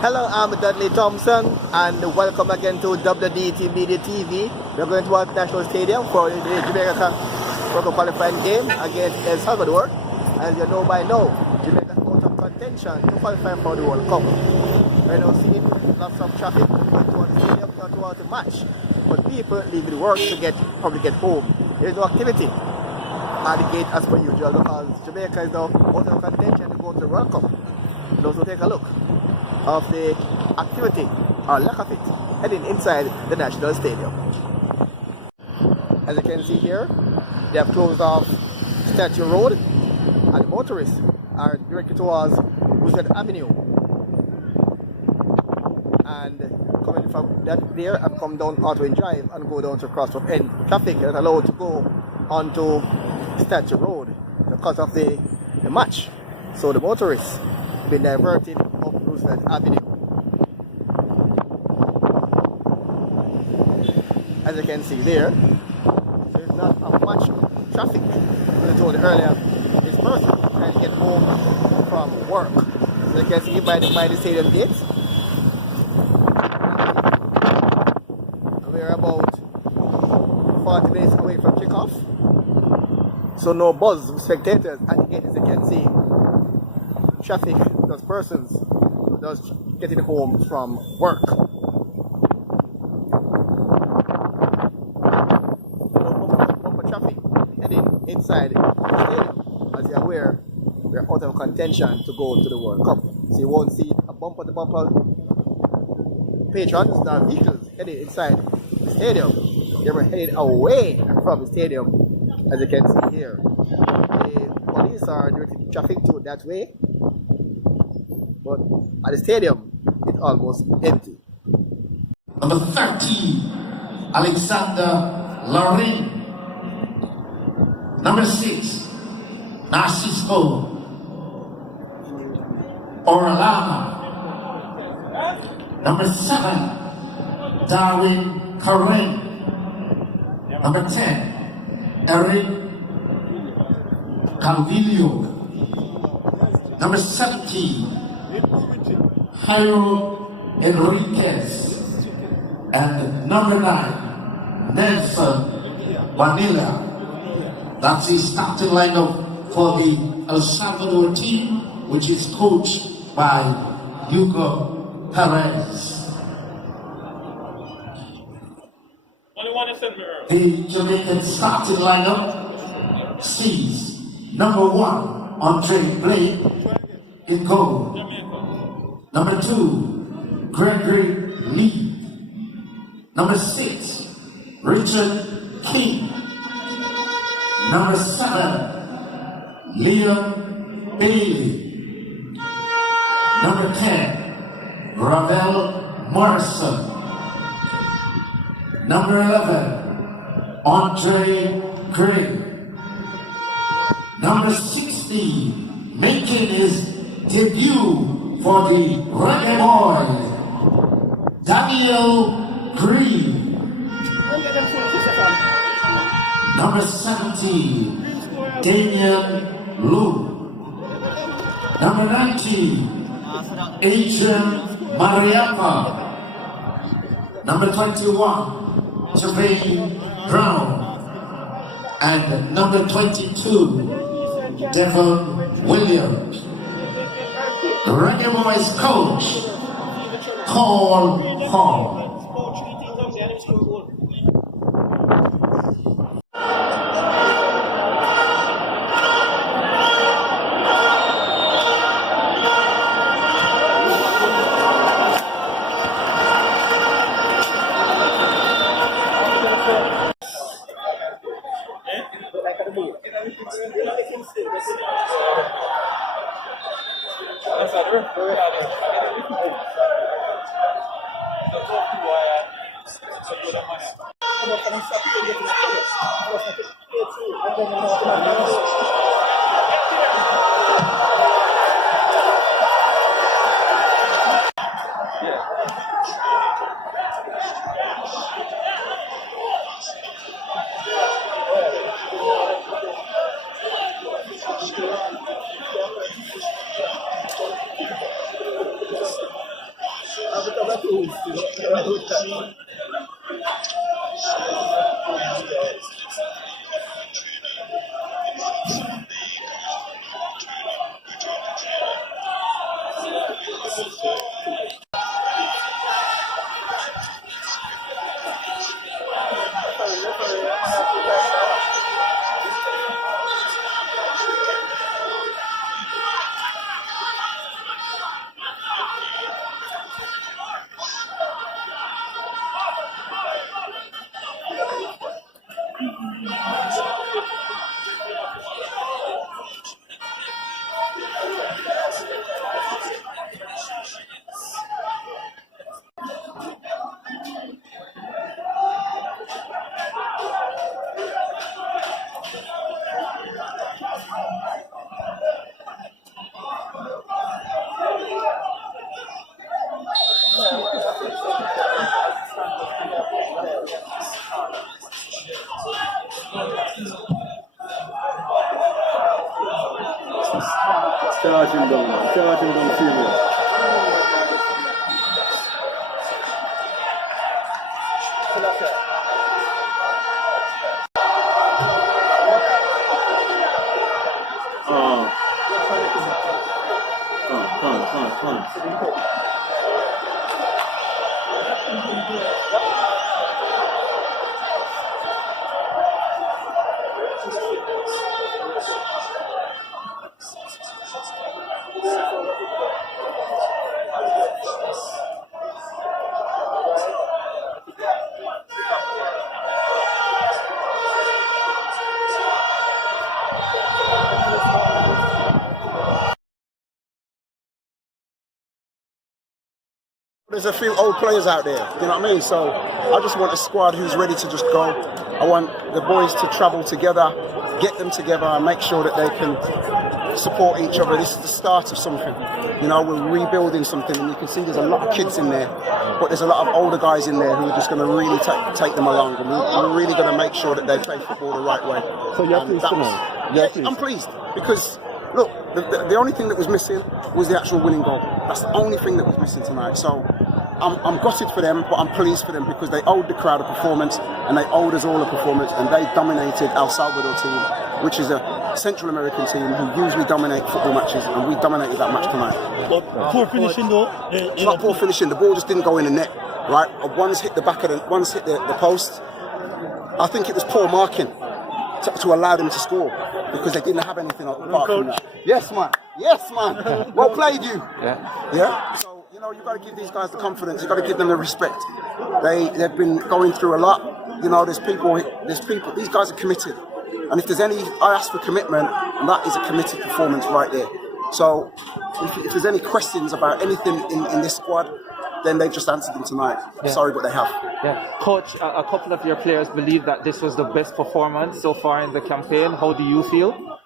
Hello, I'm Dudley Thompson, and welcome again to WDT Media TV. We're going to our national stadium for the Jamaica World qualifying game against El Salvador. As you know by now, Jamaica is out of contention to qualify for the World Cup. We're now seeing lots of traffic going towards the stadium, not towards the match. But people leaving work to probably get home. There's no activity at the gate as per usual because Jamaica is now out of contention to go to the World Cup. And also take a look of the activity or lack of it heading inside the national stadium. As you can see here, they have closed off Statue Road and the motorists are directed towards Roosevelt Avenue. And coming from that there, I've come down Otwin Drive and go down to Crossroad End. Traffic is allowed to go onto Statue Road because of the match. So the motorists have been diverted up Roosevelt Avenue. As you can see there, there's not much traffic. As I told you earlier, this person trying to get home from work. So you can see by the stadium gates. We're about 40 minutes away from kickoff. So no buzz of spectators at the gate, as you can see. Traffic, those persons just getting home from work. Bumper traffic heading inside the stadium. As you're aware, we're out of contention to go to the World Cup. So you won't see a bumper to bumper patrons, nor vehicles heading inside the stadium. They were heading away from the stadium, as you can see here. The police are directing traffic to that way. But at the stadium, it's almost empty. Number 13, Alexander Lorin. Number 6, Narcisco Orlama. Number 7, Darwin Corinne. Number 10, Eric Calvillo. Number 17, Jairo Enriquez, and number 9, Nelson Vanilla. That's the starting lineup for the El Salvador team, which is coached by Hugo Perez. The Jamaican starting lineup sees number 1, Andre Blake in goal. Number 2, Gregory Lee. Number 6, Richard King. Number 7, Liam Bailey. Number 10, Ravel Morrison. Number 11, Andre Gray. Number 16, making his debut for the Reggae Boys, Daniel Green. Number 17, Damian Lu. Number 19, Adrian Mariappa. Number 21, Jermaine Brown. And number 22, Devon Williams. Reggae Boys coach, Paul Hall. charge him down, man. Charge him down serious. Come on. There's a few old players out there, you know what I mean? So I just want a squad who's ready to just go. I want the boys to travel together, get them together and make sure that they can support each other. This is the start of something. You know, we're rebuilding something and you can see there's a lot of kids in there, but there's a lot of older guys in there who are just going to really take them along. And we're really going to make sure that they play football the right way. So you're pleased tonight? Yeah, I'm pleased because, look, the only thing that was missing was the actual winning goal. That's the only thing that was missing tonight. So I'm gutted for them, but I'm pleased for them because they owed the crowd a performance and they owed us all a performance, and they dominated El Salvador team, which is a Central American team who usually dominate football matches, and we dominated that match tonight. Poor finishing though. It's not poor finishing. The ball just didn't go in the net, right? One's hit the back of one's hit the post. I think it was poor marking to allow them to score because they didn't have anything apart from that. Yes, man. Yes, man. Well played, you. Yeah. So, you know, you've got to give these guys the confidence. You've got to give them the respect. They've been going through a lot. You know, there's people. These guys are committed. And if there's any, I ask for commitment, and that is a committed performance right there. So, if there's any questions about anything in this squad, then they've just answered them tonight. Yeah. Sorry, but they have. Yeah, Coach, a couple of your players believe that this was the best performance so far in the campaign. How do you feel?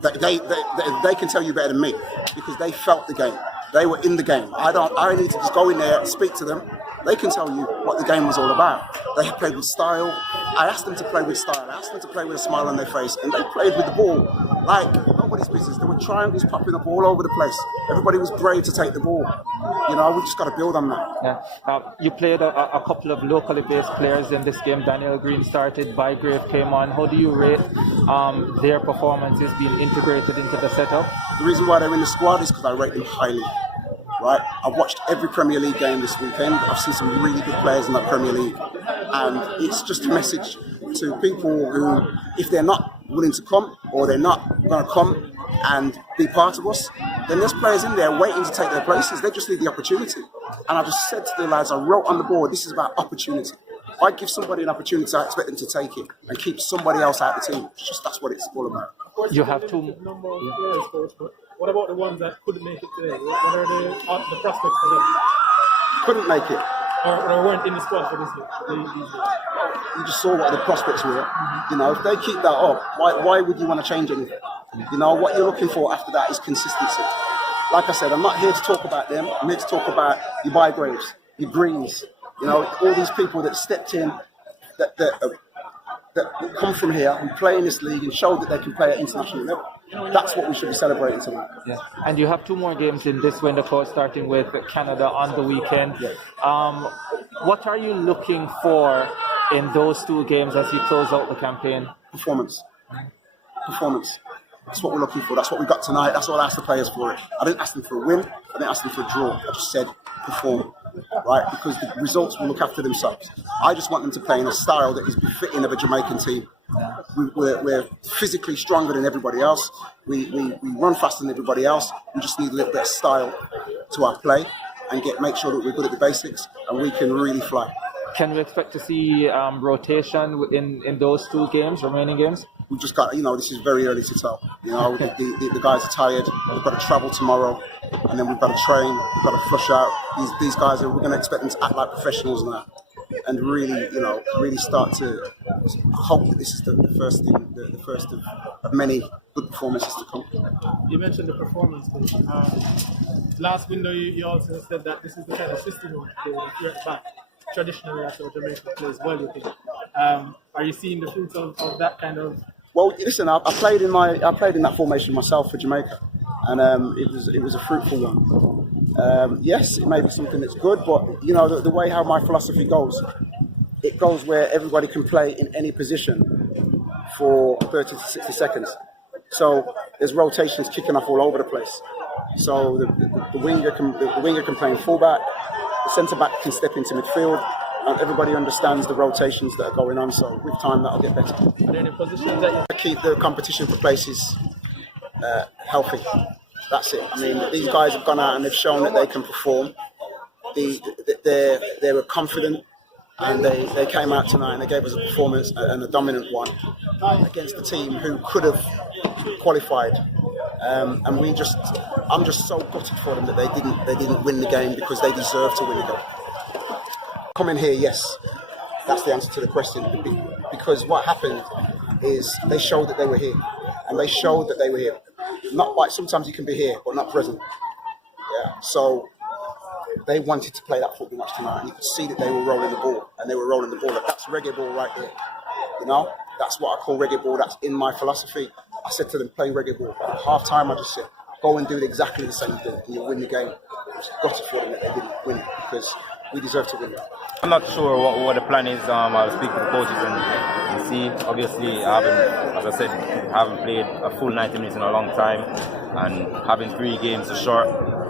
They can tell you better than me because they felt the game. They were in the game. I need to just go in there and speak to them. They can tell you what the game was all about. They played with style. I asked them to play with style. I asked them to play with a smile on their face, and they played with the ball like nobody's business. There were triangles popping up all over the place. Everybody was brave to take the ball. You know, we just got to build on that. Yeah. You played a couple of locally based players in this game. Daniel Green started, Bygrave came on. How do you rate their performances being integrated into the setup? The reason why they're in the squad is because I rate them highly. Right, I've watched every Premier League game this weekend. I've seen some really good players in that Premier League, and it's just a message to people who, if they're not willing to come or they're not going to come and be part of us, then there's players in there waiting to take their places. They just need the opportunity. And I just said to the lads, I wrote on the board, this is about opportunity. If I give somebody an opportunity, I expect them to take it and keep somebody else out of the team. It's just that's what it's all about. You have to. What about the ones that couldn't make it today? What are the prospects for them? Couldn't make it. Or weren't in the squad for this game? You just saw what the prospects were. You know, if they keep that up, why would you want to change anything? You know, what you're looking for after that is consistency. Like I said, I'm not here to talk about them. I'm here to talk about your Bygraves, your Greens, you know, all these people that stepped in, that come from here, who play in this league and show that they can play at international level. That's what we should be celebrating tonight. Yeah. And you have 2 more games in this window, coach, starting with Canada on the weekend. Yes. What are you looking for in those 2 games as you close out the campaign? Performance. That's what we're looking for. That's what we got tonight. That's what I asked the players for it. I didn't ask them for a win. I didn't ask them for a draw. I just said perform. Right? Because the results will look after themselves. I just want them to play in a style that is befitting of a Jamaican team. We're physically stronger than everybody else. We run faster than everybody else. We just need a little bit of style to our play and make sure that we're good at the basics and we can really fly. Can we expect to see rotation in those 2 games, remaining games? We've just got, you know, this is very early to tell. You know, the guys are tired. We've got to travel tomorrow, and then we've got to train. We've got to flush out. These guys we're going to expect them to act like professionals now, and really, you know, really start to hope that this is the first of many good performances to come. You mentioned the performance. Last window, you also said that this is the kind of system you want to play with. If you're at the back, traditionally that's how Jamaica plays well, you think. Are you seeing the fruits of that kind of? Well, listen, I played in that formation myself for Jamaica, and it was a fruitful one. Yes, it may be something that's good, but you know the way how my philosophy goes, it goes where everybody can play in any position for 30 to 60 seconds. So there's rotations kicking off all over the place. So the winger can play in fullback, the centre back can step into midfield, and everybody understands the rotations that are going on. So with time, that'll get better. Are there any positions that you Keep the competition for places healthy. That's it. I mean, these guys have gone out and they've shown that they can perform. They were confident, and they came out tonight and they gave us a performance and a dominant one against the team who could have qualified. And I'm just so gutted for them that they didn't win the game because they deserve to win the game. Coming here, yes, that's the answer to the question. Because what happened is they showed that they were here, and they showed that they were here. Not like sometimes you can be here but not present. Yeah. So they wanted to play that football match tonight, and you could see that they were rolling the ball, and they were rolling the ball. That's reggae ball right there. You know, that's what I call reggae ball. That's in my philosophy. I said to them, play reggae ball. At half time, I just said, go and do exactly the same thing, and you'll win the game. I was gutted for them that they didn't win it because we deserve to win it. I'm not sure what the plan is. I'll speak to the coaches and see. Obviously, as I said, I haven't played a full 90 minutes in a long time, and having 3 games is short.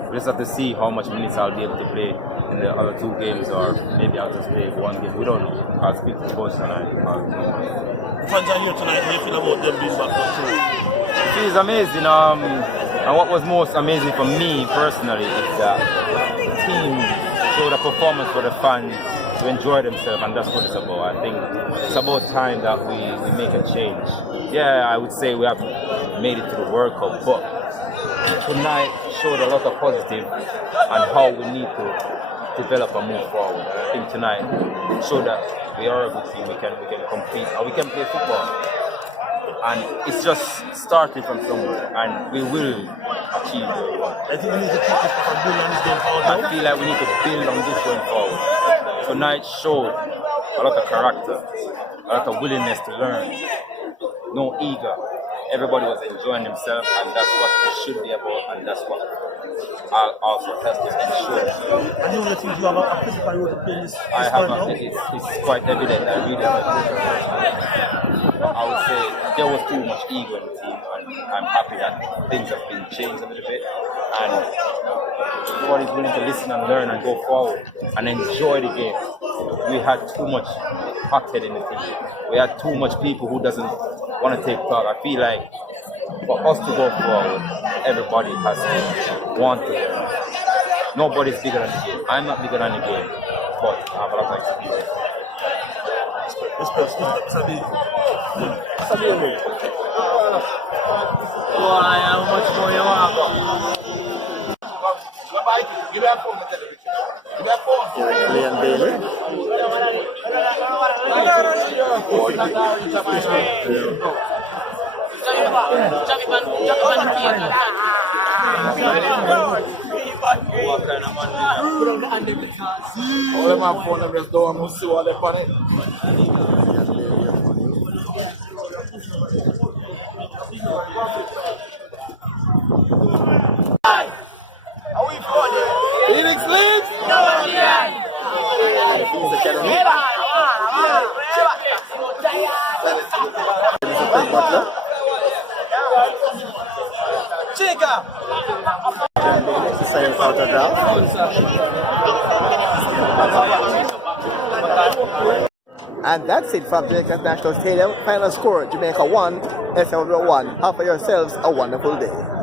We just have to see how much minutes I'll be able to play in the other 2 games, or maybe I'll just play 1 game. We don't know. I'll speak to the coach tonight. Fans are here tonight. How do you feel about them being back on tour? It feels amazing. And what was most amazing for me personally is that the team showed a performance for the fans to enjoy themselves, and that's what it's about. I think it's about time that we make a change. Yeah, I would say we haven't made it to the World Cup, but tonight showed a lot of positive on how we need to develop and move forward. And I think tonight showed that we are a good team. We can compete and we can play football. And it's just started from somewhere, and we will achieve what we want. I think we need to keep this and build on this going forward. I feel like we need to build on this going forward. Tonight showed a lot of character, a lot of willingness to learn, no ego. Everybody was enjoying themselves, and that's what it should be about, and that's what I'll also help them ensure. And you know the things you have a physical role to play in this It's quite evident. I really I would say there was too much ego in the team, and I'm happy that things have been changed a little bit, and everybody's willing to listen and learn and go forward and enjoy the game. We had too much hothead in the team. We had too much people who doesn't want to take part. I feel like for us to go forward, everybody has to want to learn. Nobody's bigger than the game. I'm not bigger than the game, but I have a lot of experience. how much more you want? Give me a phone, give me a phone. Leon Bailey. All of my phone, I'm just don't want to see what they're funny. Phoenix leads! Chica! And that's it from Jamaica National Stadium. Final score, Jamaica 1, El Salvador 1. Have yourselves a wonderful day.